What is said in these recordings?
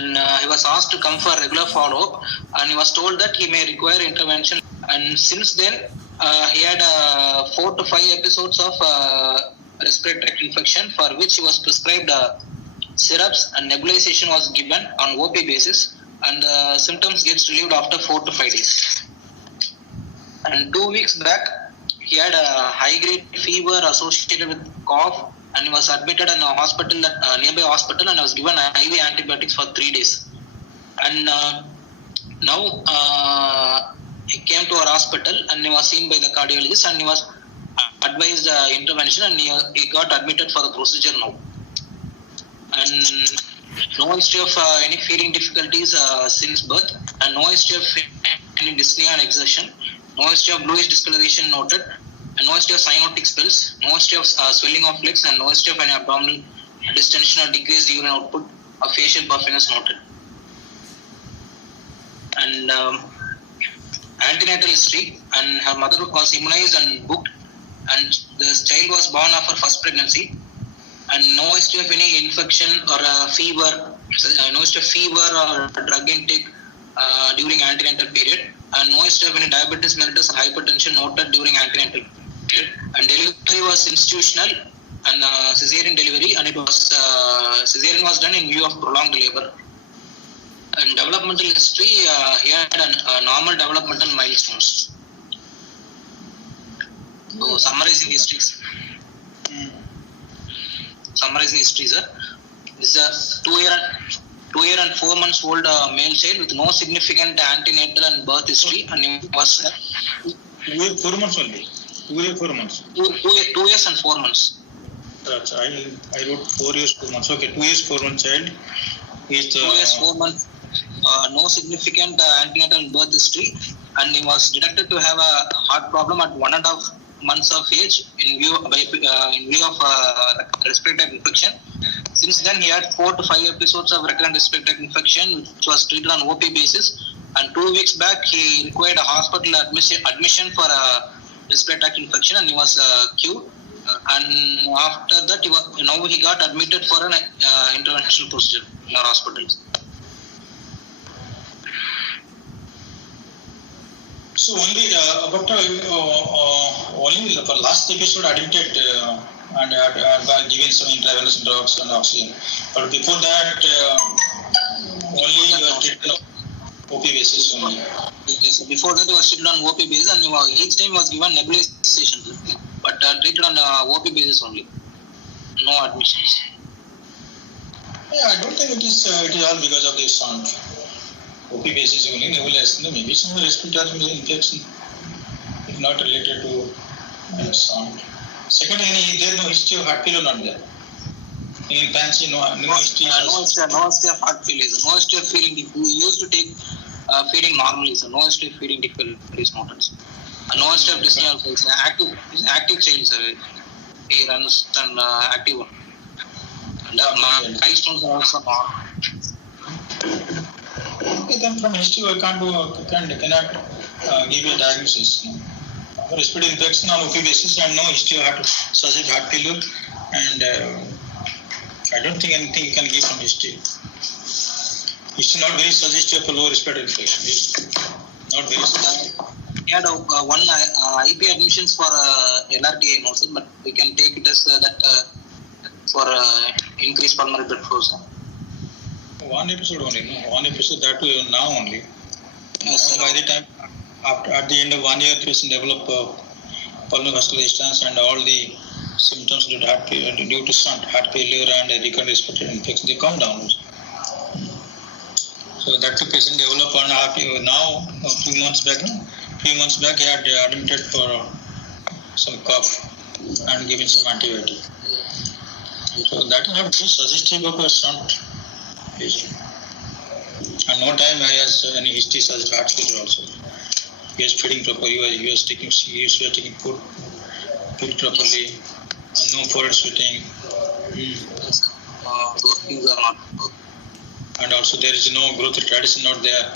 and he was asked to come for regular follow-up, and he was told that he may require intervention. And since then, he had 4 to 5 episodes of respiratory tract infection, for which he was prescribed syrups, and nebulization was given on OP basis, and symptoms gets relieved after 4 to 5 days. And 2 weeks back, he had a high-grade fever associated with cough, and he was admitted in a hospital, nearby hospital, and was given IV antibiotics for 3 days. And now he came to our hospital, and he was seen by the cardiologist, and he was advised intervention, and he got admitted for the procedure now. And no history of any feeding difficulties since birth, and no history of any dyspnea and exertion, no history of bluish discoloration noted, and no history of cyanotic spells, no history of swelling of legs, and no history of any abdominal distension or decreased urine output or facial puffiness noted. And antenatal history, and her mother was immunized and booked, and the child was born of her first pregnancy, and no history of any infection or fever, no history of fever or drug intake during antenatal period, and no history of any diabetes mellitus or hypertension noted during antenatal period. And delivery was institutional and cesarean delivery, and it was cesarean was done in view of prolonged labor. And developmental history, he had a normal developmental milestones. So summarizing history, sir. This is a 2 year and 4 months old male child with no significant antenatal and birth history, and he was 4 months only. 2 years, 4 months. 2 years and 4 months. I wrote 4 years, 4 months. Okay, 2 years, 4 months child. Is 2 years, 4 months. No significant antenatal and birth history, and he was detected to have a heart problem at 1.5 months of age in view of respiratory infection. Since then, he had 4 to 5 episodes of recurrent respiratory infection, which was treated on OP basis. And 2 weeks back, he required a hospital admission for a respiratory infection, and he was cured. And after that, now he got admitted for an interventional procedure in our hospitals. So only only for last episode admitted and given some intravenous drugs and oxygen. But before that, only you are treated on OP basis only. Yes, before that, he was treated on OP basis, and each time was given nebulization, but treated on OP basis only. No admissions. Yeah, I don't think it is all because of this sound. OP basis only, nebulization, maybe some respiratory infection, if not related to sound. Second, there is no history of heart failure not there. In fancy, no history. No history of heart failure. No history of feeding. We used to take feeding normally, so no history of feeding difficulties noted. No history of dyspnea. Active child, sir. He runs an active one. And milestones are also normal. Okay, then from history I cannot give you a diagnosis. No? Respiratory infection on OP basis and no history of such heart failure, and I don't think anything you can give from history. History not very suggestive of a low respiratory infection. Not very suggestive. We had one IP admissions for LRTI also, but we can take it as that for increased pulmonary blood flow. One episode only, no? One episode that too now only. Yes, by the time at the end of 1 year, patient develop pulmonary vascular resistance and all the symptoms due to shunt heart failure and recurrent respiratory infection, they come down. So that the patient developed 1.5 years now, 3 months back. No? 3 months back, he had admitted for some cough and given some antibiotic. So that is not suggestive of a shunt patient. And no time he has any history such as heart failure also. He was feeding properly, he was taking food properly, no forehead sweating. And also there is no growth retardation not there,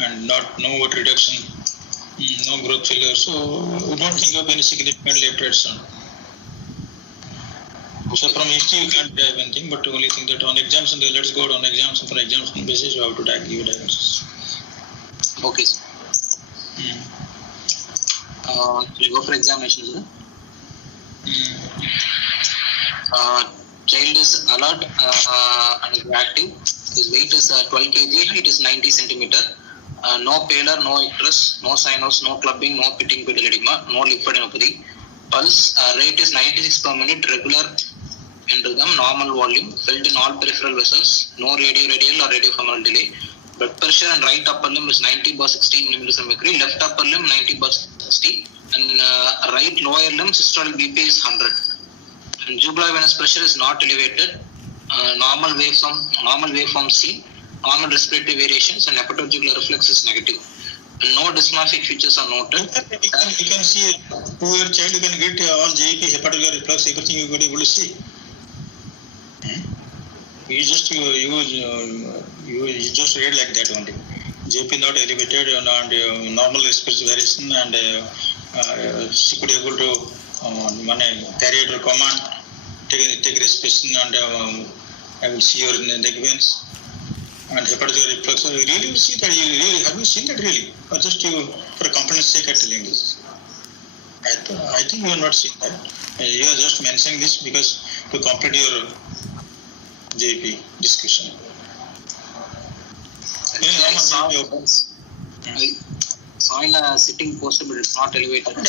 and no weight reduction, no growth failure. So we don't think of any significant left retardation. So from history you can't have anything, but the only thing that on exams, and let's go on exams, and for exams basis you have to give diagnosis. Okay, sir. We go for examination, sir. Child is alert and active. His weight is 12 kg, height is 90 centimeter. No pallor, no icterus, no sinus, no clubbing, no pitting pedal edema, no lymphadenopathy. Pulse rate is 96 per minute, regular in rhythm, normal volume, felt in all peripheral vessels, no radial or radiofemoral delay. Blood pressure and right upper limb is 90/16 millimeters of mercury, left upper limb 90/60, and right lower limb systolic BP is 100. And jugular venous pressure is not elevated. Normal waveform seen, normal respiratory variations, and hepatojugular reflex is negative. And no dysmorphic features are noted. You can see 2-year child, you can get all JEP, hepatojugular reflex, everything you can able to see. You just read like that only. JP not elevated and normal respiratory variation, and she could able to carry out a command, take respiration, and I will see your neck veins and hepatojugular reflex. You really see that? Have you seen that really? Or just you for a company's sake are telling this? I think you have not seen that. You are just mentioning this because to complete your JP discussion. I saw in a sitting posture, but it's not elevated. How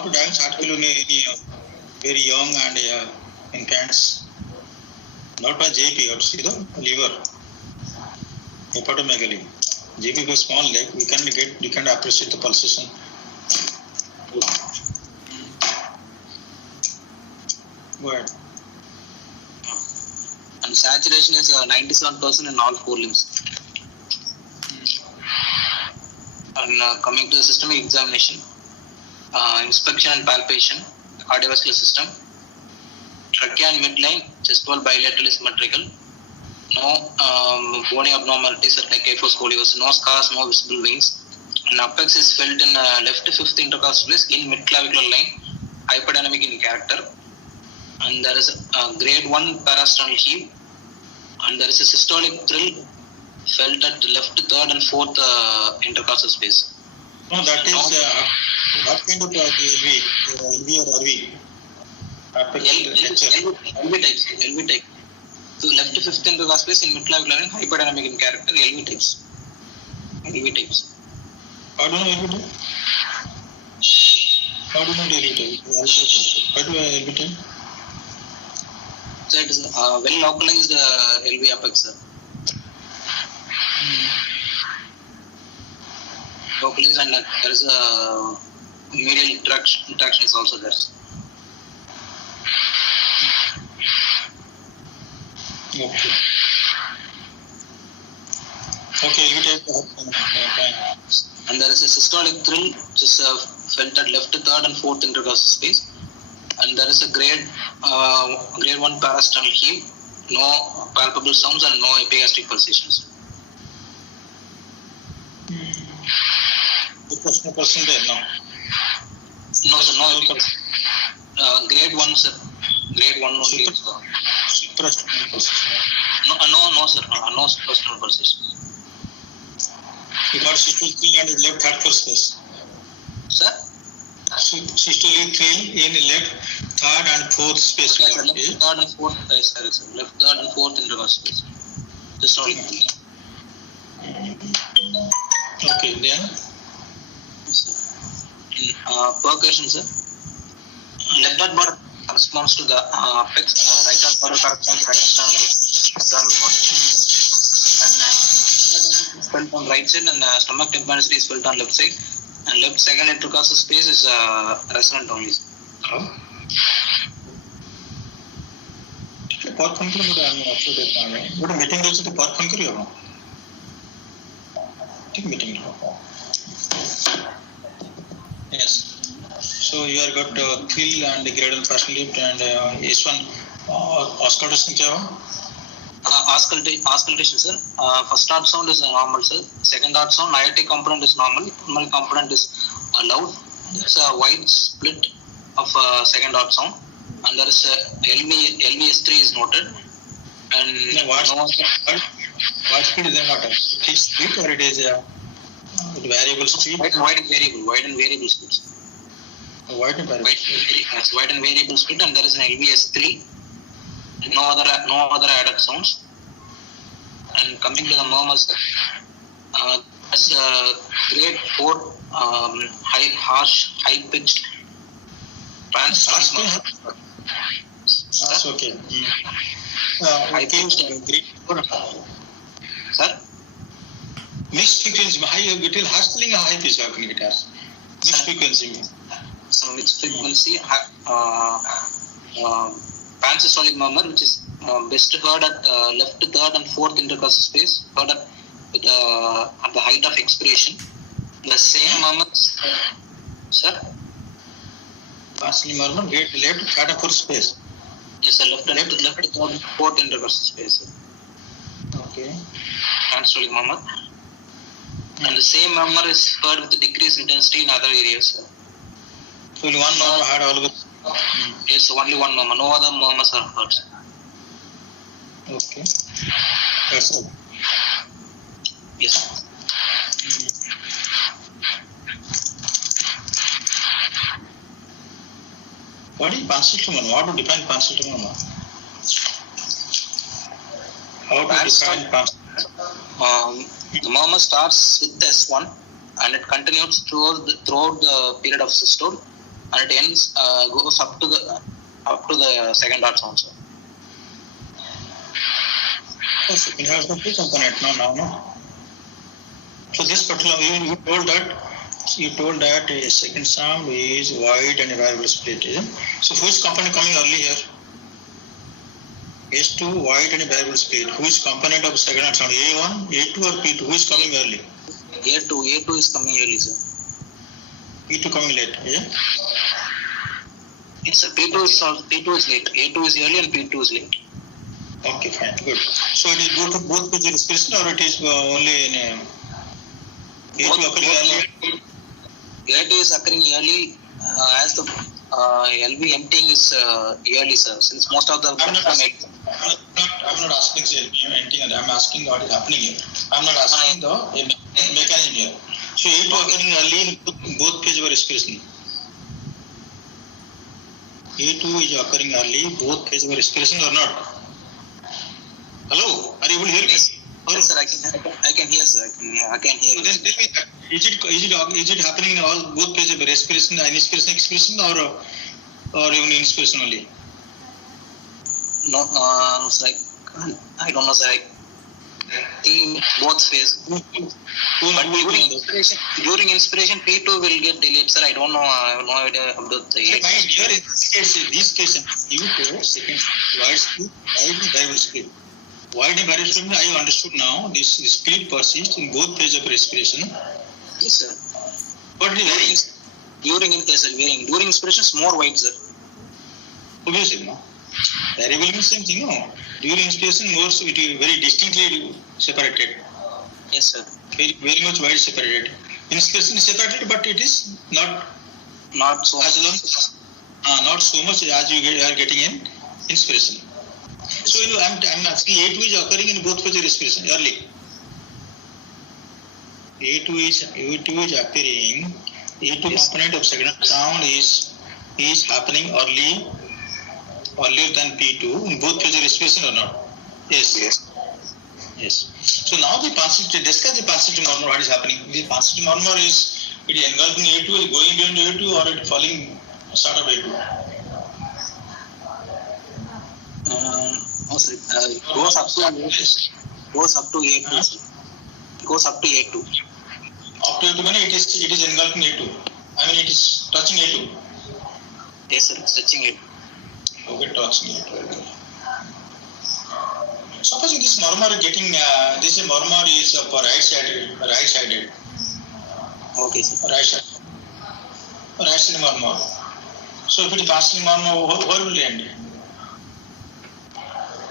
to diagnose heart failure in very young and infants? Not by JP, you have to see the liver, hepatomegaly. JP is small leg, we can appreciate the pulsation. Go ahead. And saturation is 97% in all 4 limbs. And coming to the systemic examination, inspection and palpation, cardiovascular system, trachea and midline, chest wall bilateral symmetrical, no bony abnormalities like kyphoscoliosis, no scars, no visible veins. And apex is felt in left fifth intercostal space in midclavicular line, hyperdynamic in character. And there is a grade 1 parasternal heave, and there is a systolic thrill felt at left, third, and fourth intercostal space. No, that is what kind of LV or RV? LV type. So left fifth intercostal space in midclavicular line, hyperdynamic in character, LV types. LV types. How do you know LV type? How do you know LV type? How do you LV type? So it is well localized LV apex, sir. Localized, and there is a medial interaction is also there. Okay. Okay, LV type. And there is a systolic thrill which is felt at left, third, and fourth intercostal space. And there is a grade 1 parasternal heave, no palpable sounds and no epigastric pulsations. The person there, no? No, sir, no. Grade 1, sir. Grade 1 only. Supraspinal pulsation. No, sir. No supraspinal pulsation. You got systolic thrill and left heart pulse space. Sir? Systolic thrill in left, third, and fourth space. Yes, left, third, and fourth. Yes, sir. Left, third, and fourth intercostal space. Systolic thrill. Okay, then? Percussion, sir. Left heart border corresponds to the apex, right heart border corresponds to right external body. And felt on right side, and stomach tympanicity is felt on left side, and left second intercostal space is resonant only. बहुत phone करो मुझे आने आपसे देखना है बड़ा meeting रोज तो बहुत फोन करियो ना ठीक meeting yes so you are got thrill and gradal partial lift and this one auscultation क्या हो auscultation sir. First heart sound is normal, sir. Second heart sound, aortic component is normal, pulmonary component is loud. There's a wide split of second heart sound. and there is LVS3 is noted, and No, what speed is the matter? It is speed or it is variable speed? wide and variable speeds. Wide and variable speed. Wide and variable speed, and there is an LVS3. No other added sounds. And coming to the murmurs, as grade 4, harsh, high pitched trans. That's okay. I think Grade 4. Sir? Mixed frequency, high, between hustling and high pitch happening it has. Mixed frequency. So mixed frequency, pansystolic murmur, which is best heard at left, third, and fourth intercostal space, heard at the height of expiration. The same murmur, sir? Hustling murmur, grade left, third, and fourth space. Yes, sir. Left, third, fourth intercostal space. Okay. Pansystolic murmur. And the same murmur is heard with decreased intensity in other areas, sir. So only one murmur had all of it. Yes, only one murmur. No other murmurs are heard, sir. Okay. That's all. Yes. What is pansystolic murmur? How to define pansystolic murmur? How to define pansystolic? The murmur starts with S1 and it continues throughout the period of systole, and it ends goes up to the second art sound, sir. Yes, it has the two component. No. So this particular you told that a second sound is wide and a variable split. So which component coming early here? S2 wide and a variable split. Which component of second sound? A1, A2 or P2? Who is coming early? A2 is coming early, sir. P2 coming late. Yeah. Yes, sir. P2 is late. A2 is early and P2 is late. Okay, fine, good. So it is both pitch expression or it is only in A2 occurring early? A2 is occurring early as the LV emptying is early, sir. Since most of the I'm not asking anything. I'm asking what is happening here. I'm not asking the mechanism here. So A2 occurring early in both phase of respiration. A2 is occurring early, both phase of respiration or not? Hello, are you able to hear me? Yes, sir. I can hear, sir. I can hear. So then tell me that is it happening in all both phases of respiration, inspiration, expiration, or even inspiration only? No, sir. I don't know, sir. I think both phases. But during inspiration, P2 will get delayed, sir. I don't know. I have no idea about the. Here in this case, you told second wide split, variable split. Wide and variable split, I understood now. This split persists in both phases of respiration. Yes, sir. But during inspiration, is more wide, sir. Obviously, no. Variable means same thing, no. During inspiration, more so it is very distinctly separated. Yes, sir. Very much wide separated. Inspiration is separated, but it is not so as long not so much as you are getting in inspiration. So I'm asking A2 is occurring in both phases of respiration early. A2 is appearing. A2 component of second sound is happening earlier than P2 in both phases of respiration or not? Yes. So now discuss the pansystolic murmur. What is happening? The pansystolic murmur is engulfing A2, is going beyond A2, or it falling short of A2? It goes up to A2. Goes up to A2. Up to A2 means it is engulfing A2. I mean it is touching A2. Yes, sir. It's touching A2. Okay, touching A2. Okay. Supposing this murmur this murmur is right-sided. Okay, sir. Right-sided murmur. So if it is pansystolic murmur, where will it end?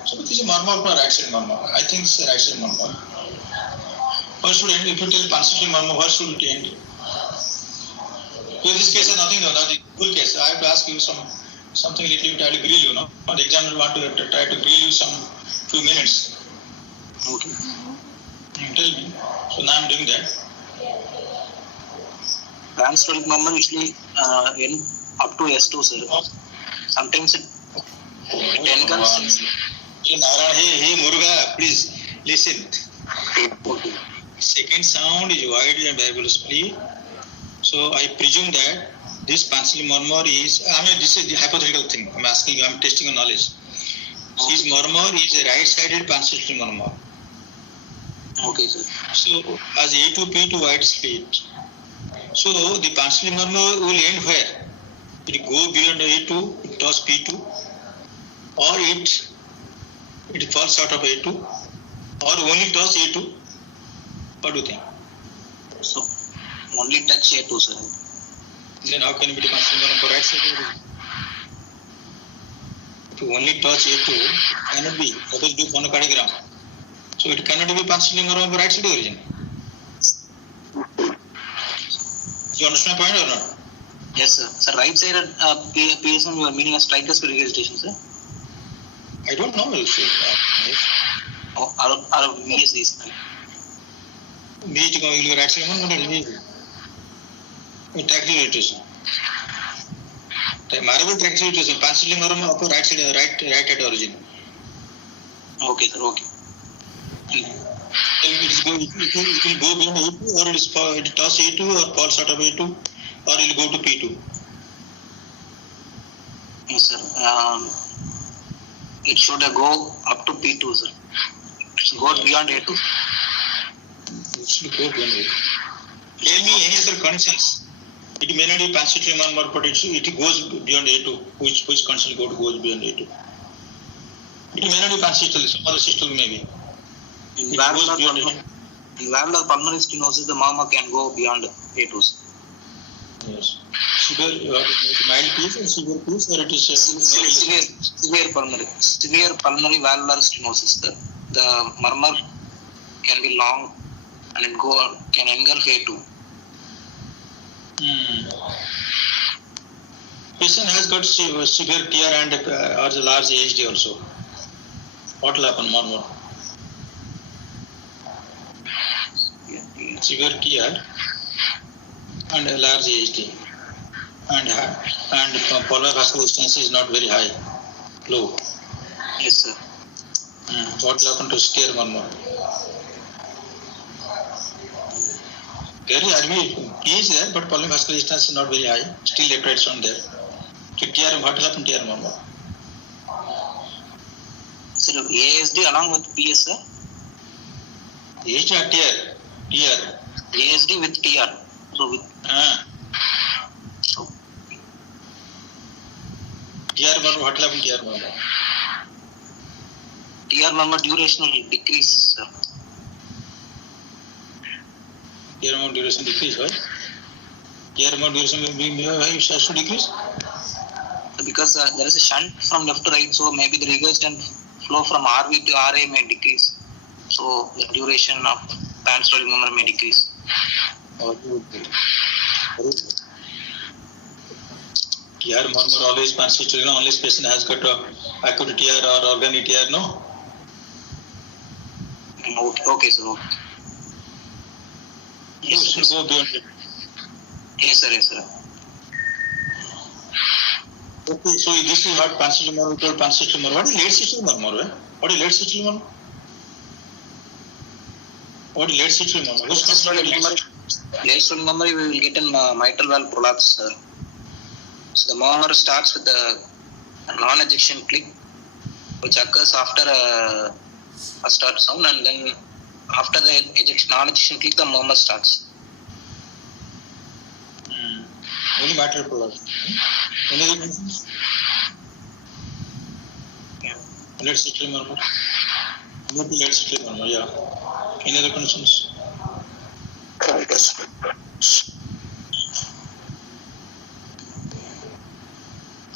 So this is murmur for right-sided murmur. I think it's a right-sided murmur. Where should it end? If you tell pansystolic murmur, where should it end? In this case, nothing. Full case. I have to ask you some something little bit I will grill you, no? The examiner want to try to grill you some few minutes. Okay. Tell me. So now I am doing that. Transpheric number usually in up to S2, sir. Sometimes it engulfs. Hey Muruga, please listen. Okay. Second sound is wide and variable split. So I presume that this Pansali murmur is, this is the hypothetical thing. I'm asking you, I'm testing your knowledge. His murmur is a right-sided Pansali murmur. Okay, sir. So as A to P to wide split. So the Pansali murmur will end where? It go beyond A2, it touch P2, or it falls out of A2, or only touch A2. What do you think? So only touch A2, sir. Then how can it be the Pansali murmur for right side? If you only touch A2, it cannot be. That is due phonocardiogram. So it cannot be Pansali murmur for right side origin. You understand my point or not? Yes, sir. So right side PSM, you are meaning a striker's registration, sir? I don't know. You say. Or VSD, sir? Me to go right side one, what is it? Tactile rotation. Marble tactile rotation. Pansali murmur upper right side, right at origin. Okay, sir. Okay. It will go beyond A2, or it toss A2, or falls out of A2, or it will go to P2. Yes, sir. It should go up to P2, sir. It should go beyond A2. It should go beyond A2. Tell me any other conditions. It may not be Pansali murmur, but it goes beyond A2. Which condition goes beyond A2? It may not be Pansali, some other system maybe. In valvular pulmonary stenosis, the murmur can go beyond A2. Yes. Mild case or severe case, or it is severe pulmonary valvular stenosis. The murmur can be long and it can engulf A2. Patient has got severe TR and or the large AHD also. What will happen, murmur? Severe TR and a large AHD, and pulmonary vascular resistance is not very high, low. Yes, sir. What will happen to scare murmur? There is P is there, but pulmonary vascular resistance is not very high. Still electrolytes on there. So TR, what will happen to TR murmur? Sir, ASD along with PS, sir? ASD or TR? TR. ASD with TR. So with TR murmur, what will happen to TR murmur? TR murmur duration will decrease, sir. TR murmur duration decrease, why? TR murmur duration will decrease? Because there is a shunt from left to right, so maybe the regurgitant flow from RV to RA may decrease. So the duration of transpheric murmur may decrease. TR murmur always constitutes, unless patient has got acute TR or organic TR, no? Okay, sir. Okay. Yes, sir. Should go beyond it. Yes, sir. Yes, sir. Okay, so this is what pansexual murmur called pansexual murmur. What is late sexual murmur? What is late sexual murmur? What is late sexual murmur? Late sexual murmur we will get in mitral valve prolapse, sir. So the murmur starts with the non-ejection click, which occurs after a start sound, and then after the non-ejection click, the murmur starts. Only mitral prolapse. Any other conditions? Yeah. Late sexual murmur. Maybe late sexual murmur, yeah. Any other conditions? Yes.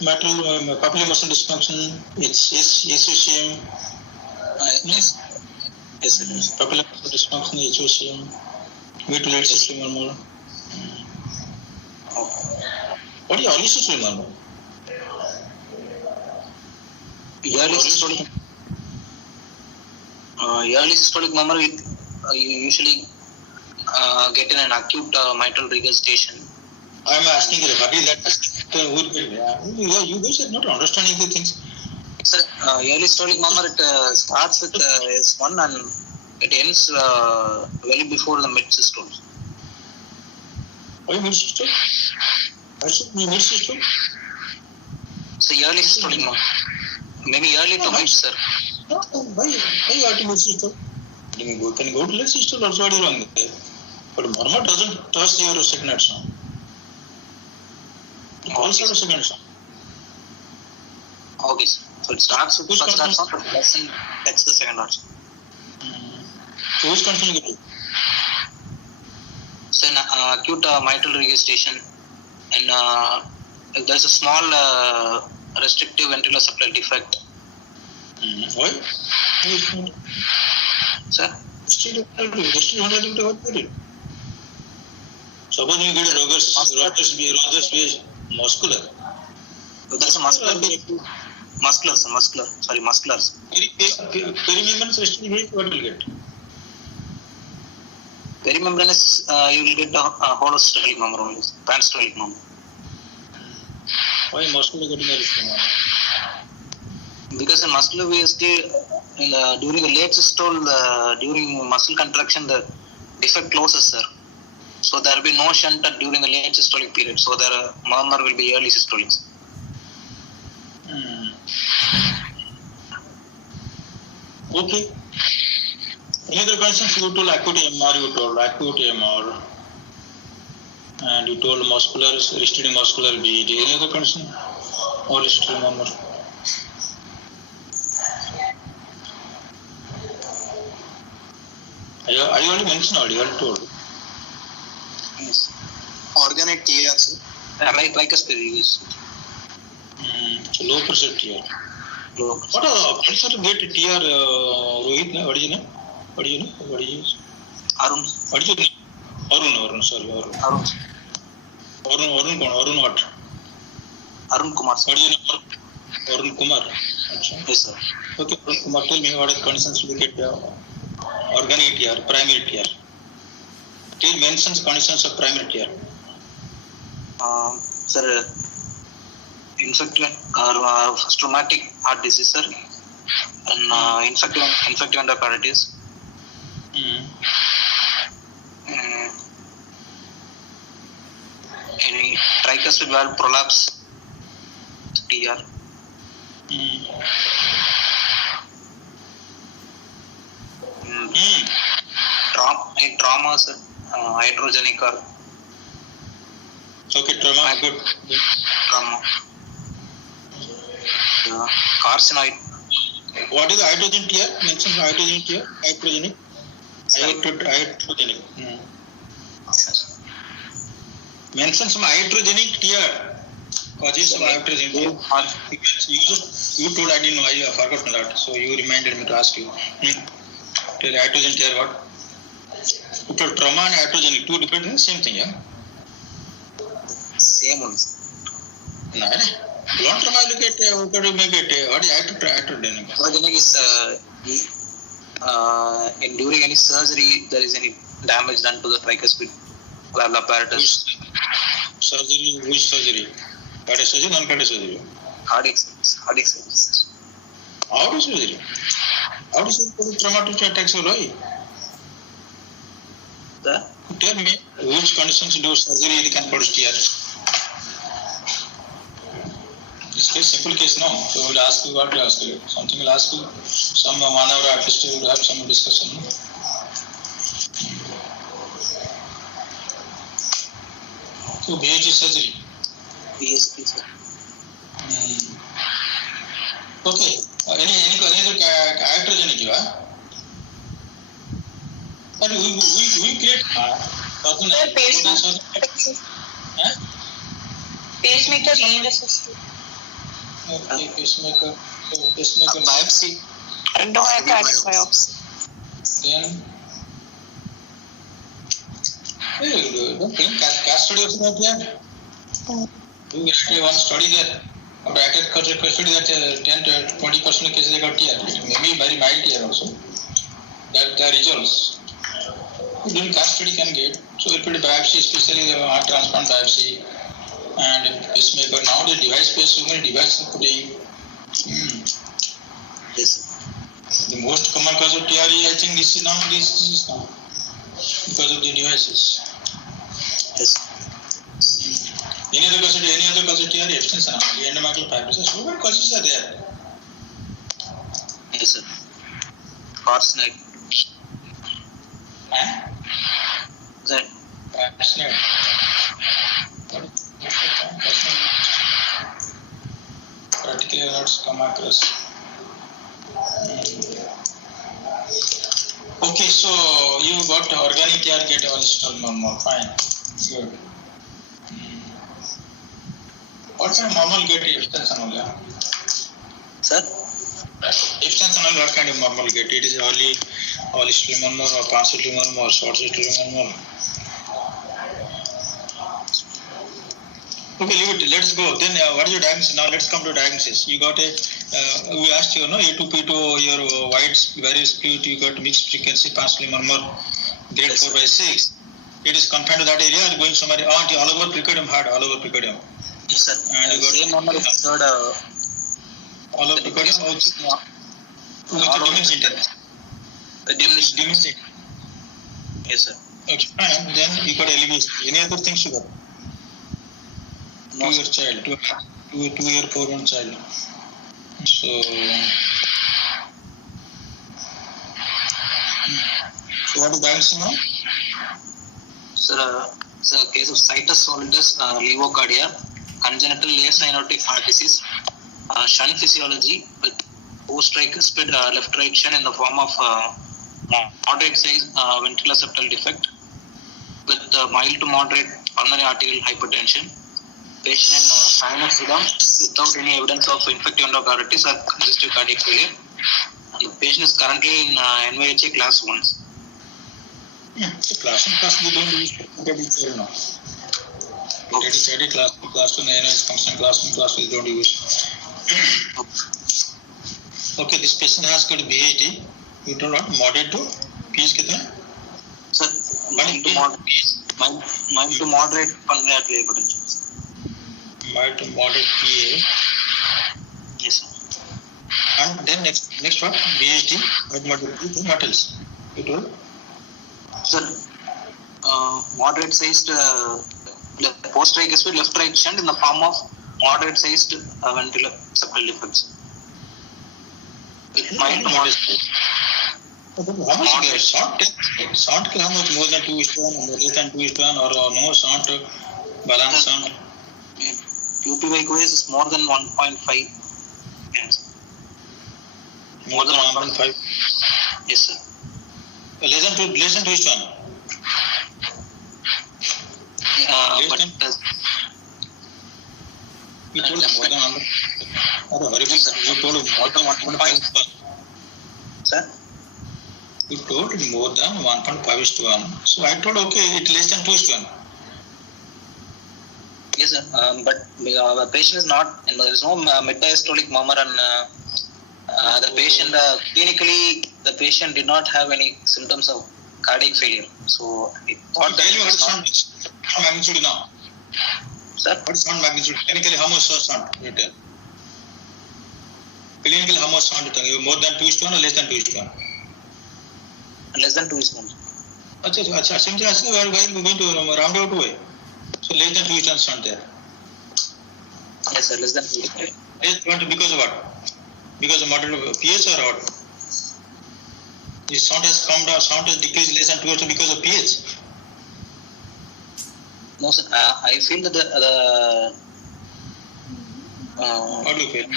Mitral papillary muscle dysfunction, it's SOCM. Yes. Yes, sir. Papillary muscle dysfunction, HOCM. Late sexual murmur. What is early sexual murmur? Early systolic murmur with you usually get in an acute mitral regurgitation. I am asking you, what is that? You guys are not understanding the things. Sir, early systolic murmur, it starts with S1 and it ends well before the mid systole. Why mid systole? I said mid systole. So early systolic murmur, maybe early to mid, sir. No, why mid systole? Can you go to late systole also? What is wrong there? But murmur doesn't touch your second heart sound. Also the second sound. Okay, sir. So it starts with first heart sound, but it doesn't touch the second heart sound. So which condition you get? So in acute mitral regurgitation, and there's a small restrictive ventricular supply defect. Why? Sir? Restrictive ventricular what period? Suppose you get a Rogers muscular. There's a muscular. Muscular. Perimembranous restrictive what will you get? Perimembranous, you will get a holostolic murmur only, panstolic murmur. Why muscular getting a restrictive murmur? Because in muscular VSD, during the late systole, during muscle contraction, the defect closes, sir. So there will be no shunt during the late systolic period. So the murmur will be early systolic. Okay. Any other questions? You told acute MR, and you told muscular, restricting muscular BED. Any other question? Or restricting murmur? I already mentioned already, I told. Yes. Organic TR, sir. Like a spiritus. So low pressure TR. What are the options to get TR, Rohit? What do you know? Arun. What is your name? Arun, sorry. Arun what? Arun Kumar, sir. What is your name? Arun Kumar. Yes, sir. Okay, Arun Kumar, tell me what are the conditions to get organic TR, primary TR. Till mentions conditions of primary TR. Sir, infective or traumatic heart disease, sir, and infective endocarditis. Any tricuspid valve prolapse, TR. Trauma, sir, hydrogenic or. Okay, trauma, good. Trauma. Carcinoid. What is the hydrogen TR? Mention hydrogen TR, hydrogenic. Hydrogenic. Mention some hydrogenic TR. Causes some hydrogen. You told I didn't know. I forgot that. So you reminded me to ask you. Tell hydrogen TR what? You told trauma and hydrogenic. Two different things, same thing, yeah? Same ones. No, long trauma you get, what do you make it? What is hydrogenic? Hydrogenic is during any surgery, there is any damage done to the tricuspid valve apparatus. Surgery, which surgery? Cardiac surgery, non-cardiac surgery? Cardiac surgery. How do surgery? How do surgery traumatic attacks are right? Tell me, which conditions do surgery they can produce TR? This case, simple case, no. So we'll ask you what to ask you. Something will ask you. Some 1 hour at least we will have some discussion. So BHG surgery. BSP, sir. Okay. Any hydrogenic, you are? But we create pacemaker lead assisted. Okay, pacemaker Biopsy. Endocarditis biopsy. Then don't think cast study also not there. Do actually one study there. After active custody, that 10 to 20% cases they got TR. Maybe very mild TR also. That the results. During custody can get. So it will be biopsy, especially the heart transplant biopsy and pacemaker. Now the device space, so many devices putting. Yes. The most common cause of TR, I think this is now because of the devices. Yes. Any other cause of TR, extension, endometrial fibrosis, so many causes are there. Yes, sir. Parsnip. Sir. Parsnip. Particularly not come across. Okay, so you got organic TR, get all normal, fine, good. What kind of normal get extension? Sir? Extension, what kind of normal get? It is only all normal or partial normal or short normal. Okay, leave it. Let's go. Then what is your diagnosis? Now let's come to diagnosis. You got a, we asked you, no, A2, P2, your wide various split, you got mixed frequency, partially murmur, grade 4/6. It is confined to that area or going somewhere, all over pericardium, hard, all over pericardium. Yes, sir. And you got same number is third. all over pericardium, with diminished interest. Diminished. Yes, sir. Okay, and then you got elevation. Any other things you got? No, To your child, to your 4-month child. So what is diagnosis now? Sir, case of situs solidus levocardia, congenital acyanotic heart disease, shunt physiology with post-tricuspid left-right shunt in the form of moderate size ventricular septal defect with mild to moderate pulmonary arterial hypertension. Patient in sinus rhythm without any evidence of infective endocarditis or congestive cardiac failure. And the patient is currently in NYHA class 1. So class 1 class we don't use child now. Class 2 NIH function class 1 class we don't use. Okay, this patient has got BAT. You told what? Moderate to PH kitna? Sir, mild to moderate pulmonary arterial hypertension. Mild to moderate PA. Yes, sir. And then next what? BAT. What else? You told? Sir, moderate sized post-tricuspid left-right shunt in the form of moderate sized ventricular septal defects. With mild to moderate. How much there? Short how much more than 2:1 or less than 2:1 or no short balance short? QPY quiz is more than 1.5. Yes. More than 1.5? Yes, sir. Less than 2:1? But you told more than 1. You told more than 1.5. Sir? You told more than 1.5:1. So I told okay, it's less than 2:1. Yes, sir. But the patient is not, there is no mid-diastolic murmur, and the patient, clinically, the patient did not have any symptoms of cardiac failure. So I thought that it was not. Magnitude now. Sir? What is sound magnitude? Clinically, how much sound? You tell. Clinically, how much sound? You more than 2:1 or less than 2:1? Less than 2:1. Acha. Simply ask where we are going to round out way. So less than 2:1 sound there. Yes, sir. Less than 2:1. Because of what? Because of moderate pH or what? The sound has come down. Sound has decreased less than 2:1 because of pH. No, sir. I feel that How do you feel?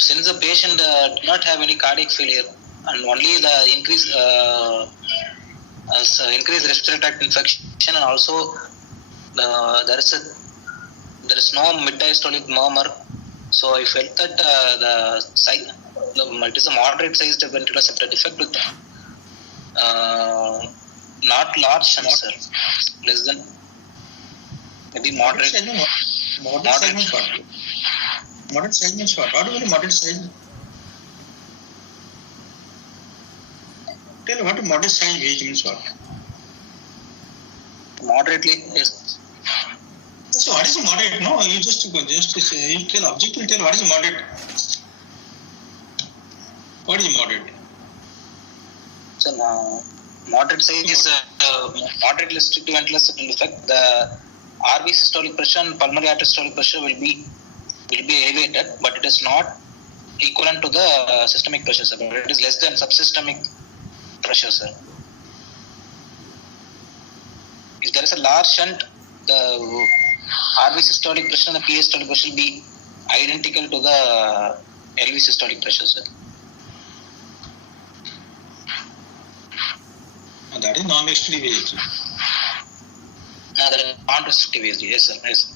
since the patient did not have any cardiac failure and only the increased respiratory tract infection, and also there is no mid-diastolic murmur, so I felt that it is a moderate sized ventricular septal defect with not large shunt, sir. Less than maybe moderate. Moderate segment. Moderate size means what? What do you mean moderate size? Tell what moderate size VHD means what? Moderately, yes. So what is a moderate? No, you just say, you tell objective, tell what is a moderate. What is moderate? So moderate size is moderate restrictive ventilator septal defect. The RV systolic pressure and pulmonary artery systolic pressure will be elevated, but it is not equivalent to the systemic pressure, sir. But it is less than subsystemic pressure, sir. If there is a large shunt, the RV systolic pressure and the PA systolic pressure will be identical to the LV systolic pressure, sir. That is non-restrictive VHD. That is non-restrictive VHD, yes, sir. Yes.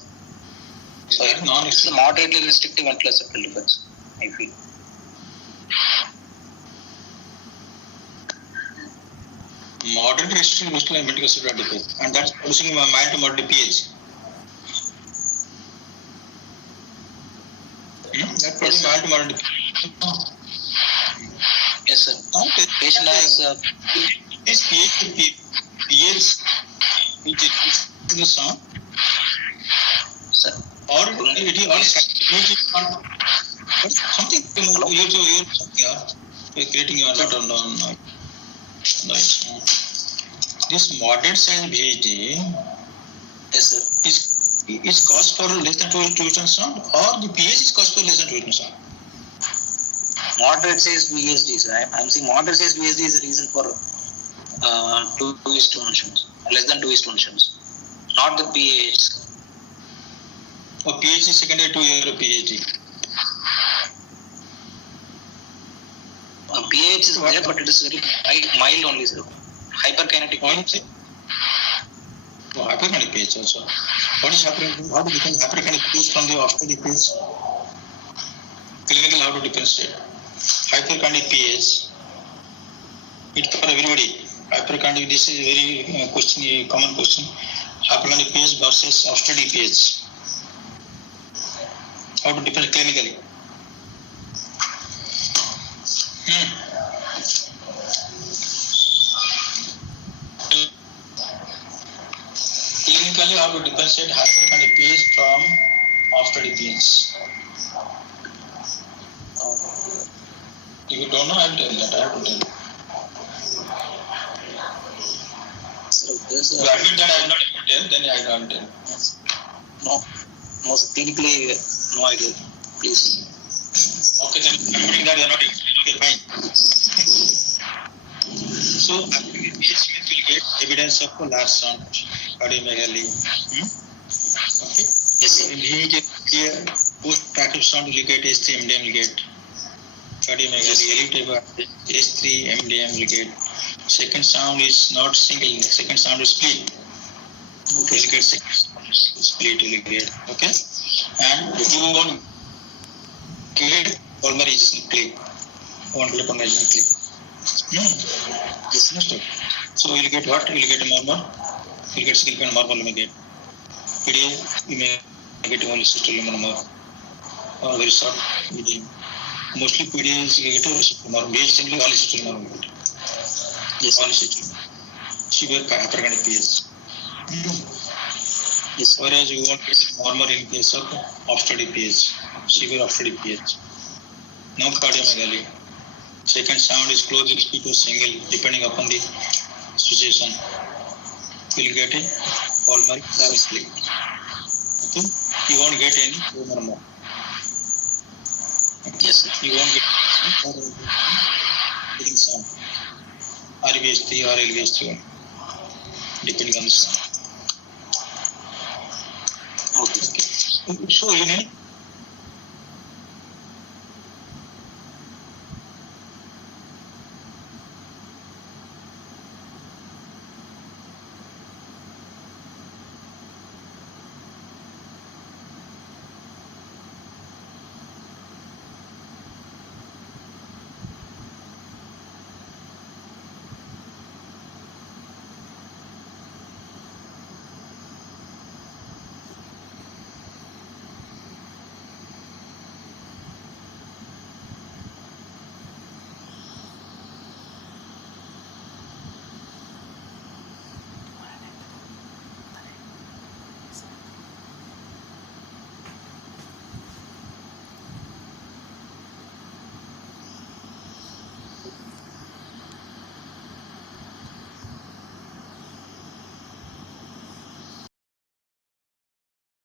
So That is it's non-restrictive. moderately restrictive ventilator septal defects, I feel. Moderate restrictive ventilator septal defect, and that's producing a mild to moderate pH. That produces mild to moderate pH. Yes, sir. Patient has Is pH the sound, sir. or it is something you're creating your lot of noise. This moderate size VHD Yes, sir. is caused for less than 2 sound, or the pH is caused for less than 2 sound. Moderate size VSD, sir. I'm saying moderate size VSD is the reason for 2:1 shunts, less than 2:1 shunts, not the pH. Or pH is secondary to your PhD. pH is there, but it is very mild only, sir. Hyperkinetic pH. Hyperkinetic pH also. What is hyperkinetic? How to become hyperkinetic pH from the obstetric pH? Clinical, how to differentiate? Hyperkinetic pH. It's for everybody. Hyperkinetic, this is a very common question. Hyperkinetic pH versus obstetric pH. How to differentiate clinically? Clinically, how to differentiate hyperkinetic pH from obstetric pH? If you don't know, I will tell that. I have to tell you. So there's If you admit that I am not able to tell, then I will tell. no, sir. Clinically, no idea. Please. Okay, then admitting that you are not able to tell. Okay, fine. So, hyperkinetic pH means you will get evidence of a large sound, cardiomegaly. Okay. Yes, sir. In here, post-tractive sound will get S3, MDM will get. Cardiomegaly, elliptic S3, MDM will get. Second sound is not single, the second sound is split. Okay, you get second sound is split, you will get. Okay. And you won't get pulmonary ejection clip. Won't get pulmonary ejection clip. Yes, understood. So you will get what? You will get a murmur. You will get significant murmur, you may get. PDA, you may get only systolic murmur. Or very short PDA. Mostly PDA you get a systolic murmur. BH simply only systolic murmur you get. Yes, only systolic. Severe hyperkinetic pH. Yes. Whereas you won't get murmur in case of obstetric pH. Severe obstetric pH. No cardiomegaly. Second sound is closely split or single, depending upon the situation. You will get a pulmonary clip. Okay? You won't get any murmur. Okay? Yes, sir. You won't get any breathing sound. RVS3 or LVS3, depending on the sound. Okay. Okay. So, in any